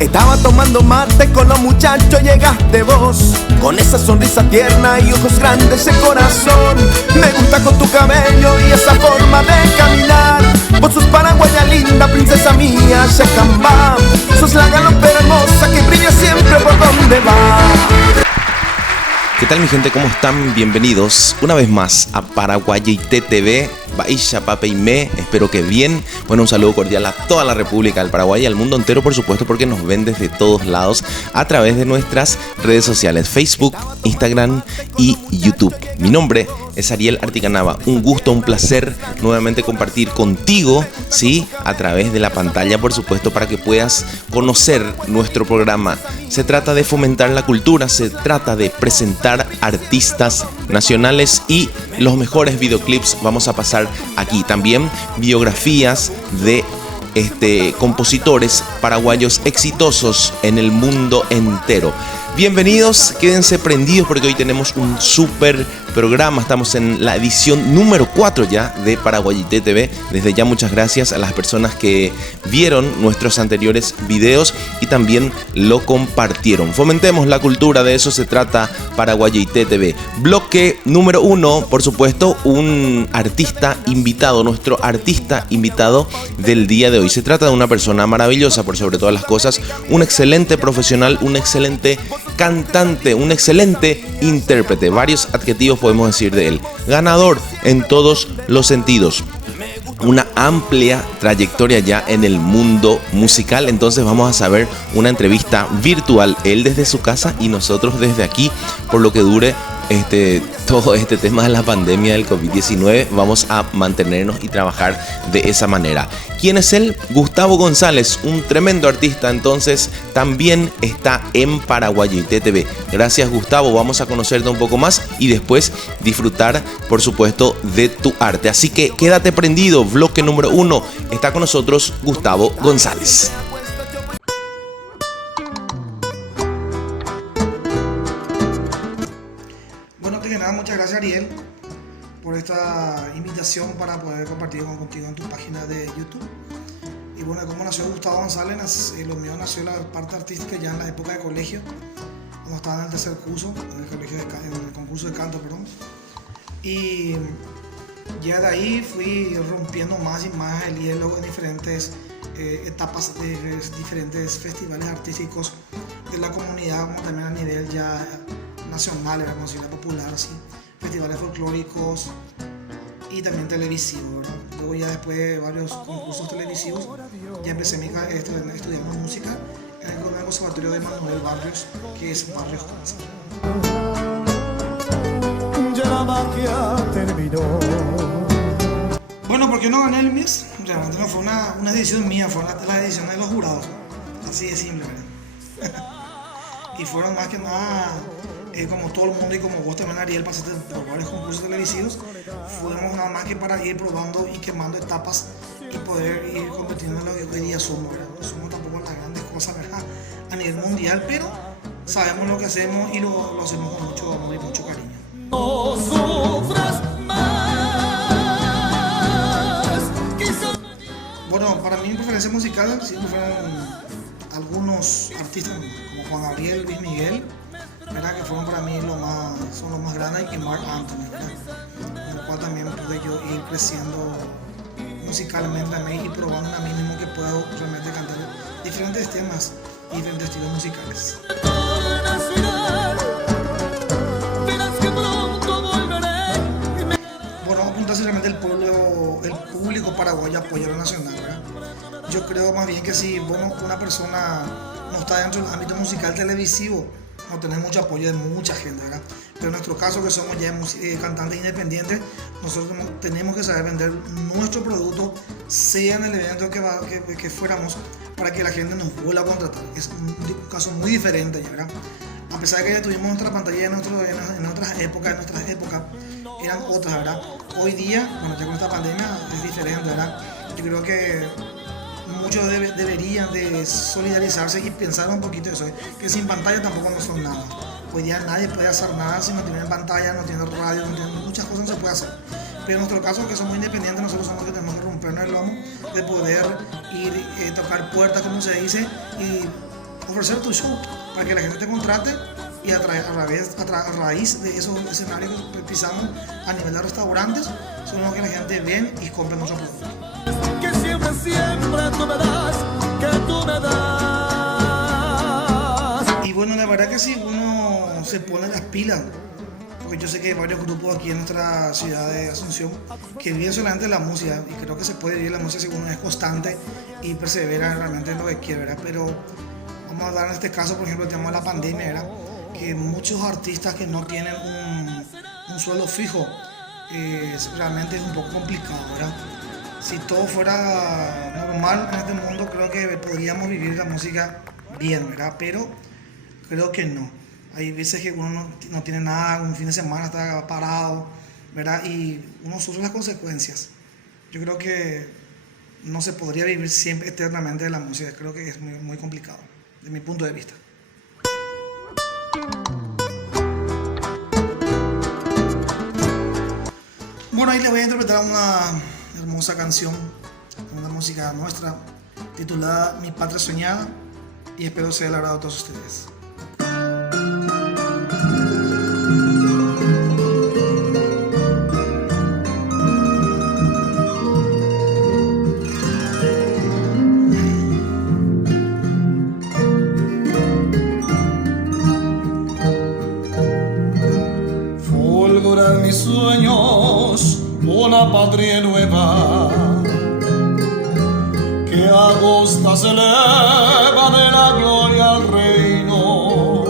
Estaba tomando mate con los muchachos, llegaste vos, con esa sonrisa tierna y ojos grandes de corazón. Me gusta con tu cabello y esa forma de caminar. Vos sos paraguaya linda, princesa mía, Chacambá. Sos la galopera hermosa que brilla siempre por donde va. ¿Qué tal mi gente? ¿Cómo están? Bienvenidos una vez más a Paraguayité TV. Baisha, Pape y Me, espero que bien. Bueno, un saludo cordial a toda la República del Paraguay y al mundo entero, por supuesto, porque nos ven desde todos lados a través de nuestras redes sociales, Facebook, Instagram y YouTube. Mi nombre es Ariel Artiganava. Un gusto, un placer nuevamente compartir contigo, ¿sí? A través de la pantalla, por supuesto, para que puedas conocer nuestro programa. Se trata de fomentar la cultura, se trata de presentar artistas nacionales y los mejores videoclips vamos a pasar aquí. También biografías de compositores paraguayos exitosos en el mundo entero. Bienvenidos, quédense prendidos porque hoy tenemos un súper programa. Estamos en la edición número 4 ya de Paraguayité TV. Desde ya muchas gracias a las personas que vieron nuestros anteriores videos y también lo compartieron. Fomentemos la cultura, de eso se trata Paraguayité TV. Bloque número 1, por supuesto, un artista invitado, nuestro artista invitado del día de hoy. Se trata de una persona maravillosa por sobre todas las cosas, un excelente profesional, un excelente cantante, un excelente intérprete. Varios adjetivos podemos decir de él. Ganador en todos los sentidos. Una amplia trayectoria ya en el mundo musical. Entonces vamos a saber una entrevista virtual, él desde su casa y nosotros desde aquí, por lo que dure todo este tema de la pandemia del COVID-19. Vamos a mantenernos y trabajar de esa manera. ¿Quién es él? Gustavo González, un tremendo artista. Entonces también está en Paraguayité TV. Gracias, Gustavo, vamos a conocerte un poco más y después disfrutar, por supuesto, de tu arte. Así que quédate prendido. Bloque número 1, está con nosotros Gustavo González. Muchas gracias, Ariel, por esta invitación para poder compartir contigo en tu página de YouTube. Y bueno, ¿cómo nació Gustavo González? Lo mío nació la parte artística ya en la época de colegio, cuando estaba en el tercer curso, en el concurso de canto, perdón. Y ya de ahí fui rompiendo más y más el hielo en diferentes etapas de diferentes festivales artísticos de la comunidad, como también a nivel ya nacional, era considerada popular, así, festivales folclóricos y también televisivos, ¿verdad? Luego ya después de varios concursos televisivos ya empecé estudiando música en el Conservatorio de Manuel Barrios, que es Barrios Conza. Bueno, ¿por qué no gané el Miss? Realmente no fue una decisión mía, fue la decisión de los jurados, así de simple, ¿verdad? Y fueron más que nada, como todo el mundo y como vos también, Ariel, pasaste por varios concursos televisivos, fuimos nada más que para ir probando y quemando etapas y poder ir compitiendo en lo que hoy día somos, ¿verdad? No somos tampoco las grandes cosas, ¿verdad?, a nivel mundial, pero sabemos lo que hacemos y lo hacemos con mucho amor y mucho cariño. No sufras más. Bueno, para mí mi preferencia musical siempre fueron algunos artistas como Juan Gabriel, Luis Miguel, ¿verdad?, que fueron para mí son los más grandes, y Marc Anthony, ¿verdad?, en el cual también pude yo ir creciendo musicalmente también y probando a mí mismo que puedo realmente cantar diferentes temas y diferentes estilos musicales. Bueno, apuntarse realmente el público paraguayo apoya lo nacional, ¿verdad? Yo creo más bien que si una persona no está dentro del ámbito musical televisivo, no tenés mucho apoyo de mucha gente, ¿verdad? Pero en nuestro caso, que somos ya cantantes independientes, nosotros tenemos que saber vender nuestro producto, sea en el evento que fuéramos, para que la gente nos vuelva a contratar. Es un caso muy diferente, ¿verdad? A pesar de que ya tuvimos nuestra pantalla en nuestras épocas eran otras, ¿verdad? Hoy día, bueno, ya con esta pandemia es diferente, ¿verdad? Yo creo que muchos deberían de solidarizarse y pensar un poquito eso, que sin pantalla tampoco no son nada. Hoy día nadie puede hacer nada si no tiene pantalla, no tiene radio, no tiene, muchas cosas no se puede hacer. Pero en nuestro caso, que somos independientes, nosotros somos los que tenemos que rompernos el lomo, de poder ir, tocar puertas, como se dice, y ofrecer tu show para que la gente te contrate y a raíz de esos escenarios que pisamos a nivel de restaurantes, son los que la gente ven y compra nuestros productos. Que siempre, siempre tú me das, que tú me das. Y bueno, la verdad que si uno se pone las pilas, porque yo sé que hay varios grupos aquí en nuestra ciudad de Asunción que viven solamente la música, y creo que se puede vivir la música si uno es constante y persevera realmente en lo que quiere, ¿verdad? Pero vamos a dar en este caso, por ejemplo, el tema de la pandemia, ¿verdad? Que muchos artistas que no tienen un sueldo fijo, realmente es un poco complicado, ¿verdad? Si todo fuera normal en este mundo, creo que podríamos vivir la música bien, ¿verdad? Pero creo que no. Hay veces que uno no tiene nada, un fin de semana está parado, ¿verdad? Y uno sufre las consecuencias. Yo creo que no se podría vivir siempre eternamente de la música. Creo que es muy, muy complicado, desde mi punto de vista. Bueno, ahí les voy a interpretar una hermosa canción, una música nuestra, titulada Mi Patria Soñada, y espero sea del agrado de todos ustedes. Fulguran mis sueños, una patria nueva que agosta se eleva de la gloria al reino,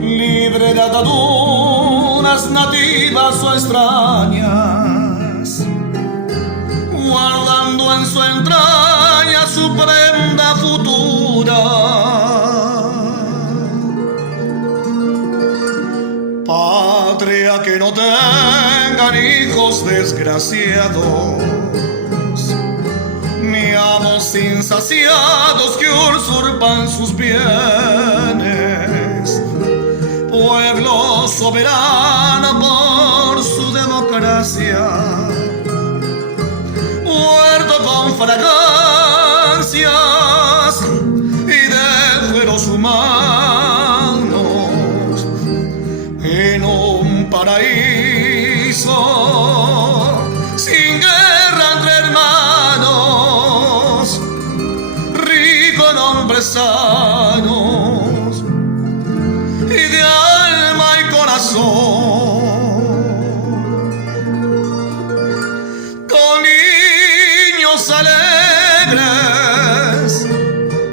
libre de ataduras nativas o extrañas, guardando en su entraña su prenda futura. Patria que no tengan hijos desgraciados, ni amos insaciados que usurpan sus bienes. Pueblo soberano por su democracia, huerto con fragancias y de fueros humanos, en un paraíso sin guerra entre hermanos, rico en hombres sanos y de alma y corazón, con niños alegres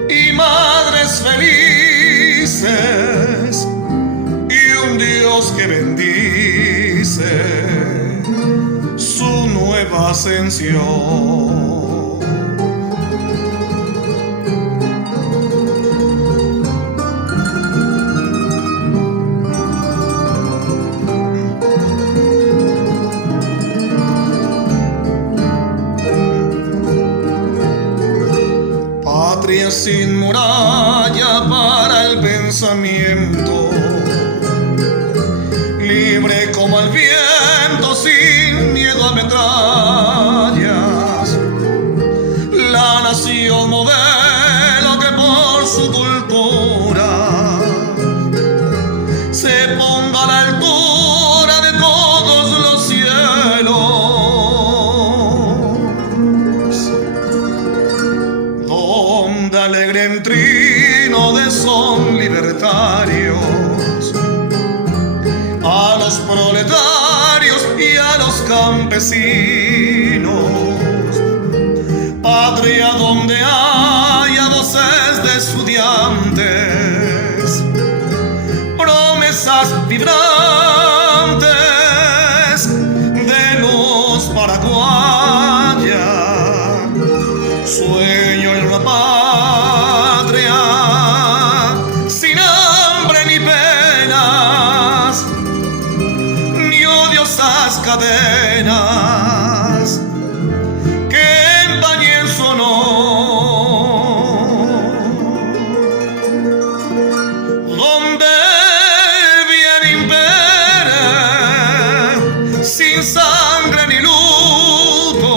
y madres felices, y un Dios que bendice su nueva ascensión. Patria sin muralla para el pensamiento, libre como el viento, sin miedo a metrallas, la nación modelo que por su cultura se ponga a la altura de todos los cielos, donde alegre en trino de son libertarios a los proletarios y a los campesinos. Patria donde haya voces de estudiantes, promesas vibrantes de luz paraguaya, sueño en una patria sin hambre ni penas, ni odiosas cadenas. sin sangre ni luto,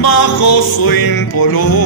bajo su impoluto